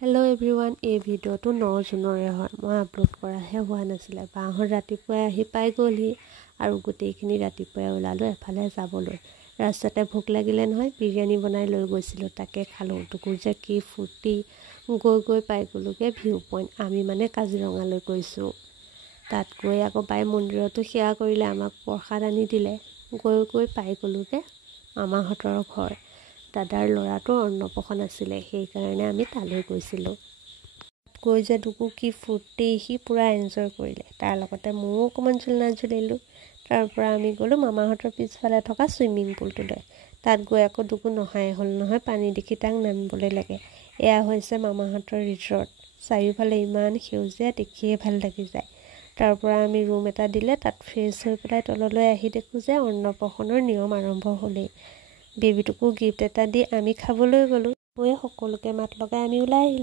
Hello' everyone, এই ভিডিঅ'টো 9 জুনৰে হয়। মই আপলোড কৰাহে হোৱা নাছিলে। বাহঁত ৰাতিপুৱাই আহি পাই গ'লহি আৰু গোটেইখিনি ৰাতিপুৱাই ওলালোঁ এফালে যাবলৈ। ৰাস্তাতে ভোক লাগিলে নহয়, বিৰিয়ানী বনাই লৈ গৈছিলোঁ, তাকে খালোঁ। টুকুৰ যে কি ফূৰ্তি, গৈ পাই গ'লোগৈ ভিউ পইণ্ট। আমি মানে কাজিৰঙালৈ গৈছোঁ। তাত গৈ আকৌ বাই মন্দিৰতো সেৱা কৰিলে, আমাক প্ৰসাদ আনি দিলে। গৈ পাই গ'লোগৈ মামাহঁতৰ ঘৰ। দাদাৰ ল'ৰাটোৰ অন্নপ্ৰসন আছিলে, সেইকাৰণে আমি তালৈ গৈছিলোঁ। গৈ যে দুকু কি ফূৰ্তি, সি পূৰা এনজয় কৰিলে। তাৰ লগতে ময়ো অকণমান ঝুলিলোঁ। তাৰ পৰা আমি গ'লোঁ মামাহঁতৰ পিছফালে থকা ছুইমিং পুলটোলৈ। তাত গৈ আকৌ দুকু নহাই হ'ল নহয়, পানী দেখি তাক নামিবলৈ লাগে। এয়া হৈছে মামাহঁতৰ ৰিজৰ্ট। চাৰিওফালে ইমান সেউজীয়া, দেখিয়ে ভাল লাগি যায়। তাৰ পৰা আমি ৰুম এটা দিলে, তাত ফ্ৰেছ হৈ পেলাই তললৈ আহি দেখোঁ যে অন্নপ্ৰসনৰ নিয়ম আৰম্ভ হ'লেই। বেবীটোকো গিফ্ট এটা দি আমি খাবলৈ গ'লোঁ। গৈ সকলোকে মাত লগাই আমি ওলাই আহিলোঁ।